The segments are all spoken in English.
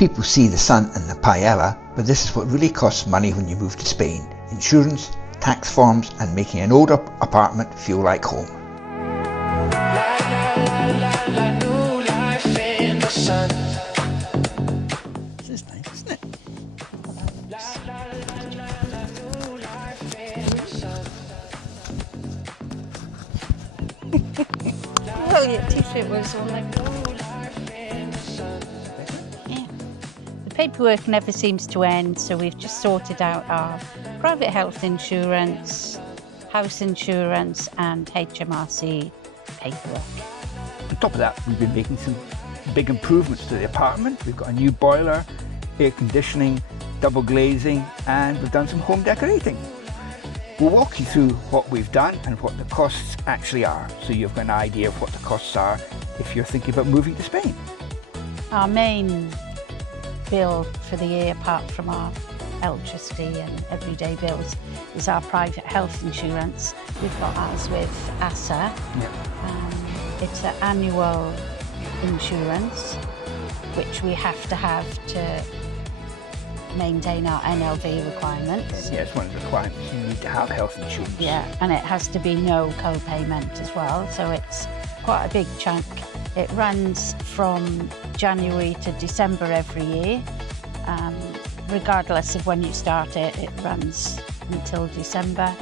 People see the sun and the paella, but this is what really costs money when you move to Spain. Insurance, tax forms, and making an old apartment feel like home. This is nice, isn't it? Well, your t-shirt was all like... Yeah. The paperwork never seems to end, so we've just sorted out our private health insurance, house insurance and HMRC paperwork. On top of that, we've been making some big improvements to the apartment. We've got a new boiler, air conditioning, double glazing, and we've done some home decorating. We'll walk you through what we've done and what the costs actually are, so you've got an idea of what the costs are if you're thinking about moving to Spain. Our main bill for the year, apart from our electricity and everyday bills, is our private health insurance. We've got ours with ASA. Yeah. It's an annual insurance which we have to maintain our NLV requirements. Yeah, it's one of the requirements. You need to have health insurance. Yeah, and it has to be no co-payment as well, so it's quite a big chunk. It runs from January to December every year. Regardless of when you start it, it runs until December.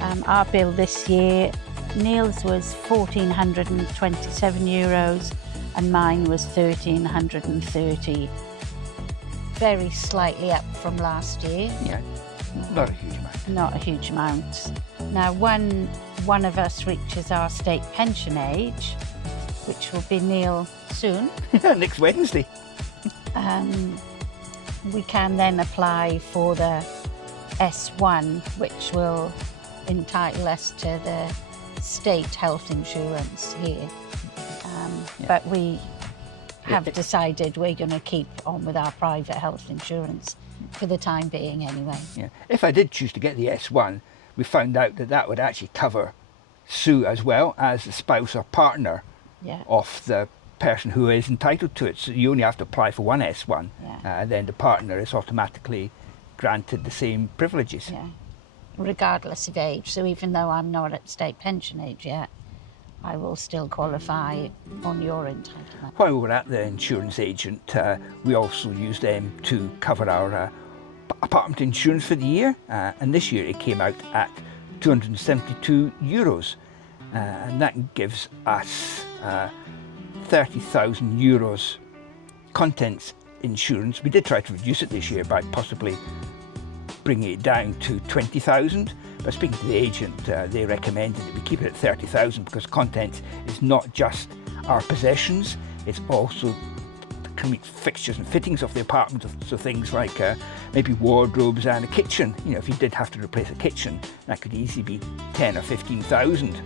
Our bill this year, Neil's was €1,427 and mine was $1,330. Very slightly up from last year. Yeah, not a huge amount. Not a huge amount. Now, when one of us reaches our state pension age, which will be Neil soon. Next Wednesday. We can then apply for the S1, which will entitle us to the state health insurance here. But we have decided we're going to keep on with our private health insurance for the time being anyway. Yeah. If I did choose to get the S1, we found out that that would actually cover Sue as well as the spouse or partner of the person who is entitled to it. So you only have to apply for one S1, and then the partner is automatically granted the same privileges. Yeah, regardless of age. So even though I'm not at state pension age yet, I will still qualify on your entitlement. While we were at the insurance agent, we also used them to cover our apartment insurance for the year, and this year it came out at €272, and that gives us €30,000 contents insurance. We did try to reduce it this year by possibly bringing it down to 20,000. But speaking to the agent, they recommended that we keep it at 30,000 because contents is not just our possessions, it's also the complete fixtures and fittings of the apartment. So things like maybe wardrobes and a kitchen. You know, if you did have to replace a kitchen, that could easily be 10 or 15,000.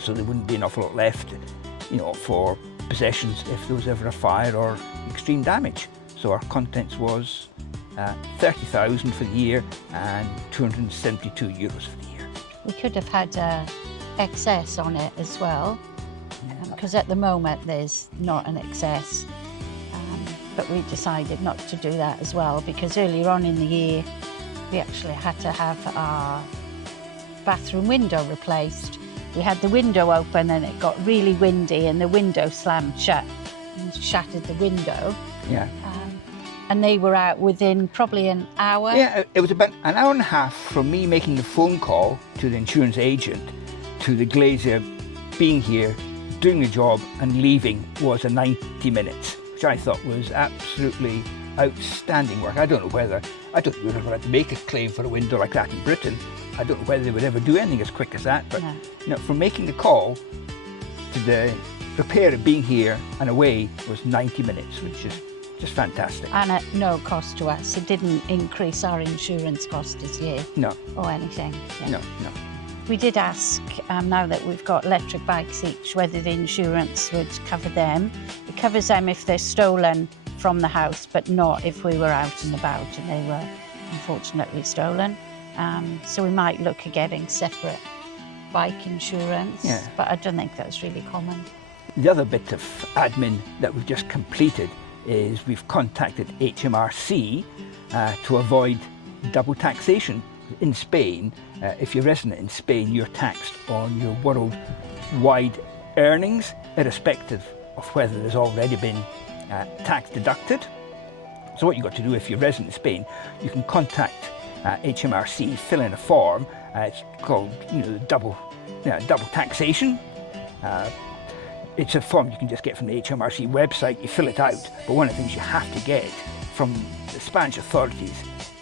So there wouldn't be an awful lot left, you know, for possessions if there was ever a fire or extreme damage. So our contents was 30,000 for the year and €272 for the year. We could have had excess on it as well, because at the moment there's not an excess, but we decided not to do that as well because earlier on in the year we actually had to have our bathroom window replaced. We had the window open and it got really windy and the window slammed shut and shattered the window. Yeah. And they were out within probably an hour. Yeah, it was about an hour and a half from me making the phone call to the insurance agent to the glazier being here, doing the job and leaving was a 90 minutes, which I thought was absolutely outstanding work. I don't know whether we'd ever had to make a claim for a window like that in Britain. I don't know whether they would ever do anything as quick as that, but you know, from making the call to the repairer being here and away was 90 minutes, which is just fantastic. And at no cost to us. It didn't increase our insurance cost this year. No. Or anything. Yeah. No. We did ask, now that we've got electric bikes each, whether the insurance would cover them. It covers them if they're stolen from the house, but not if we were out and about and they were unfortunately stolen. So we might look at getting separate bike insurance, but I don't think that's really common. The other bit of admin that we've just completed is we've contacted HMRC to avoid double taxation. In Spain, if you're resident in Spain, you're taxed on your worldwide earnings, irrespective of whether there's already been tax deducted. So what you've got to do if you're resident in Spain, you can contact HMRC, fill in a form. It's called double taxation. It's a form you can just get from the HMRC website. You fill it out, but one of the things you have to get from the Spanish authorities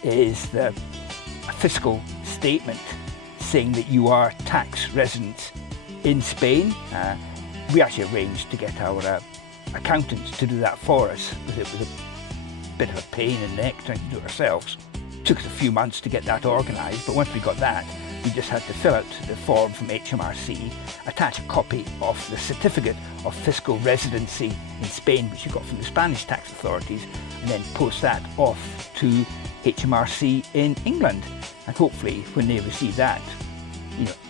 is a fiscal statement saying that you are tax residents in Spain. We actually arranged to get our accountants to do that for us, because it was a bit of a pain in the neck trying to do it ourselves. It took us a few months to get that organised, but once we got that, we just had to fill out the form from HMRC, attach a copy of the certificate of fiscal residency in Spain, which you got from the Spanish tax authorities, and then post that off to HMRC in England. And hopefully when they receive that,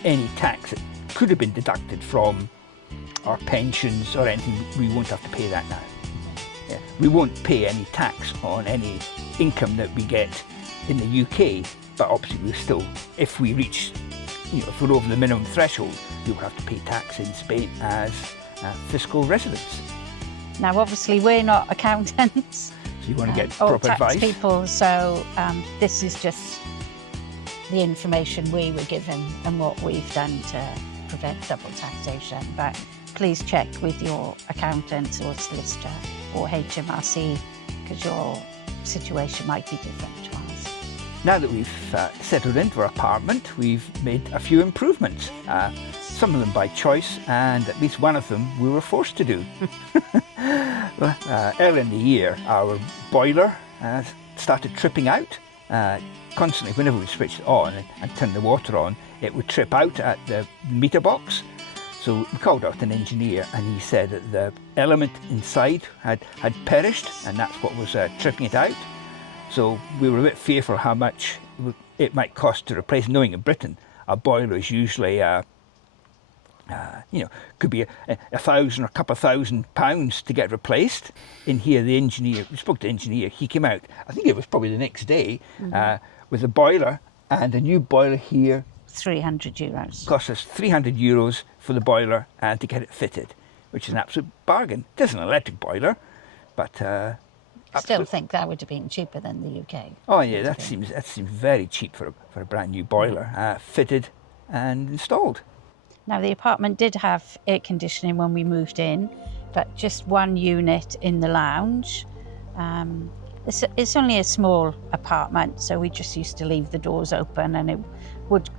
any tax that could have been deducted from our pensions or anything, we won't have to pay that now. Yeah. We won't pay any tax on any income that we get in the UK, but obviously we still, if we reach, if we're over the minimum threshold, we will have to pay tax in Spain as fiscal residents. Now obviously we're not accountants. So you want to get or proper tax advice? people, so this is just the information we were given and what we've done to prevent double taxation. But please check with your accountant or solicitor or HMRC, because your situation might be different to ours. Now that we've settled into our apartment, we've made a few improvements. Some of them by choice, and at least one of them we were forced to do. Early in the year, our boiler started tripping out. Constantly, whenever we switched it on and turned the water on, it would trip out at the meter box. So we called out an engineer, and he said that the element inside had perished, and that's what was tripping it out. So we were a bit fearful how much it might cost to replace, knowing in Britain a boiler is usually could be £1,000 or a couple of £1,000 to get replaced. In here, the engineer, we spoke to the engineer, he came out, I think it was probably the next day, with a boiler, and a new boiler here. €300. Cost us €300 for the boiler and to get it fitted, which is an absolute bargain. It is an electric boiler, but I still think that would have been cheaper than the UK. Oh yeah, that seems very cheap for a brand new boiler, fitted and installed. Now the apartment did have air conditioning when we moved in, but just one unit in the lounge. It's only a small apartment, so we just used to leave the doors open, and it would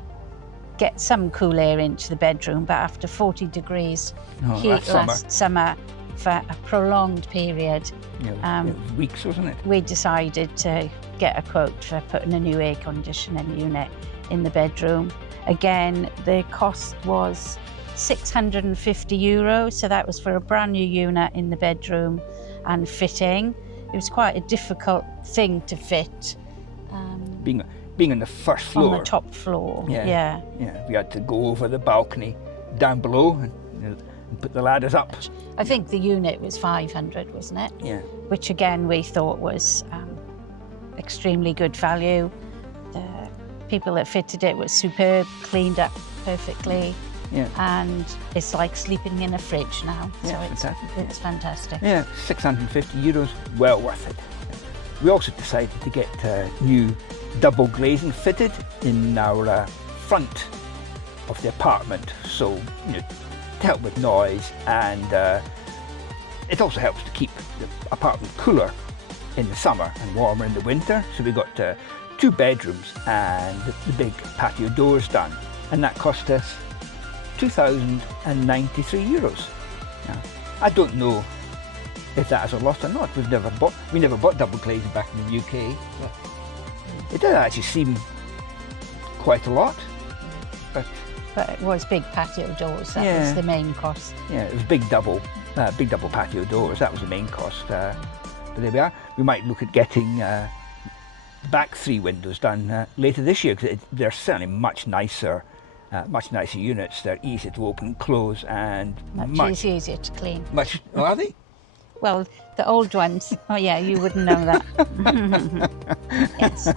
get some cool air into the bedroom, but after 40 degrees heat last summer for a prolonged period, weeks, wasn't it? We decided to get a quote for putting a new air conditioning unit in the bedroom. Again, the cost was €650, so that was for a brand new unit in the bedroom and fitting. It was quite a difficult thing to fit. Being on the first floor. On the top floor, yeah. We had to go over the balcony down below and put the ladders up. I think the unit was 500, wasn't it? Yeah. Which again we thought was extremely good value. The people that fitted it were superb, cleaned up perfectly. Yeah. And it's like sleeping in a fridge now. Yeah, so it's fantastic. Yeah, €650, well worth it. We also decided to get new double glazing fitted in our front of the apartment, so to help with noise, and it also helps to keep the apartment cooler in the summer and warmer in the winter. So we got 2 bedrooms and the big patio doors done, and that cost us €2,093. Now, I don't know if that is a lot or not. We never bought double glazing back in the UK. But it does actually seem quite a lot, but it was big patio doors. That was the main cost. Yeah, it was big double patio doors. That was the main cost. But there we are. We might look at getting back 3 windows done later this year, because they're certainly much nicer units. They're easy to open and close, and much easier to clean. Are they? Well, the old ones, oh yeah, you wouldn't know that. Yes.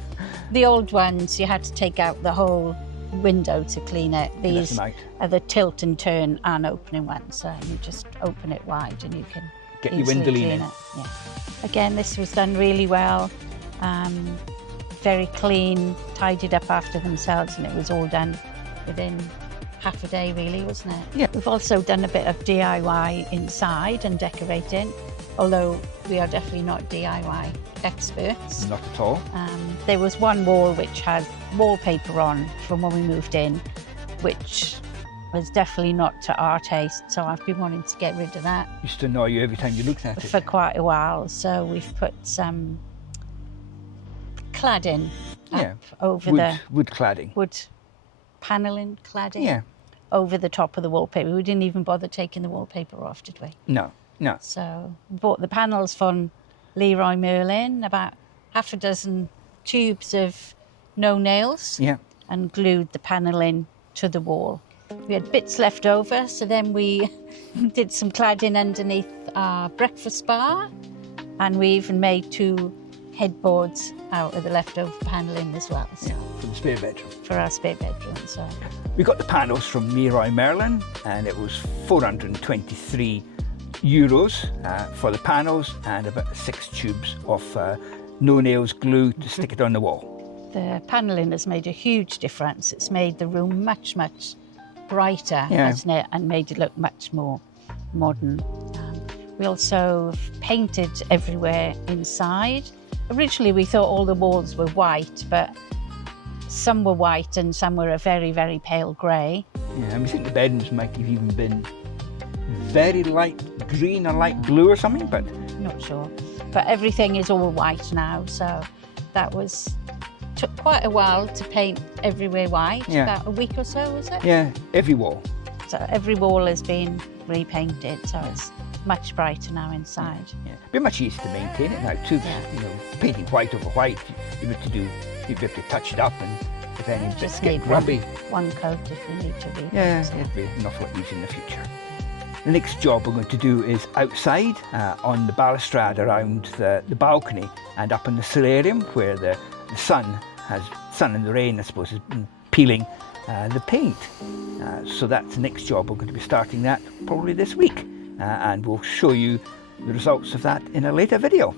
The old ones, you had to take out the whole window to clean it. These are the tilt and turn and opening ones, so you just open it wide and you can get your window clean it. Yeah. Again, this was done really well. Very clean, tidied up after themselves, and it was all done within half a day, really, wasn't it? Yeah. We've also done a bit of DIY inside and decorating, although we are definitely not DIY experts. Not at all. There was one wall which had wallpaper on from when we moved in, which was definitely not to our taste, so I've been wanting to get rid of that. Used to annoy you every time you looked at it. For quite a while, so we've put some cladding up over wood cladding. Wood panelling cladding. Yeah. Over the top of the wallpaper. We didn't even bother taking the wallpaper off, did we? No, no. So we bought the panels from Leroy Merlin, about half a dozen tubes of no nails, and glued the panelling to the wall. We had bits left over, so then we did some cladding underneath our breakfast bar, and we even made 2 headboards out of the leftover panelling as well. So for the spare bedroom. For our spare bedroom, so. We got the panels from Leroy Merlin, and it was €423 for the panels and about 6 tubes of no nails glue to stick it on the wall. The panelling has made a huge difference. It's made the room much, much brighter, hasn't it, and made it look much more modern. We also painted everywhere inside. Originally we thought all the walls were white, but some were white and some were a very, very pale grey. Yeah, and we think the bedrooms might have even been very light green or light blue or something, but... Not sure. But everything is all white now, so that took quite a while to paint everywhere white, about a week or so, was it? Yeah, every wall. So every wall has been repainted, so it's much brighter now inside. Yeah. Be much easier to maintain it now too. You know, painting white over white, you have to touch it up, and if any bits get grubby. One coat if we need to repaint. Yeah, it'll be an awful lot easier in the future. The next job we're going to do is outside on the balustrade around the balcony and up in the solarium where the sun and the rain, I suppose, has been peeling the paint. So that's the next job. We're going to be starting that probably this week, and we'll show you the results of that in a later video.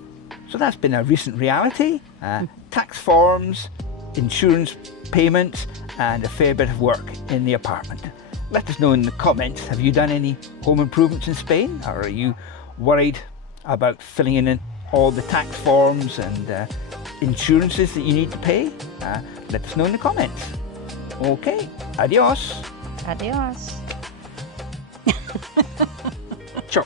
So that's been a recent reality. Tax forms, insurance payments, and a fair bit of work in the apartment. Let us know in the comments, have you done any home improvements in Spain, or are you worried about filling in all the tax forms and insurances that you need to pay? Let us know in the comments. Okay, adios. Adios. Ciao.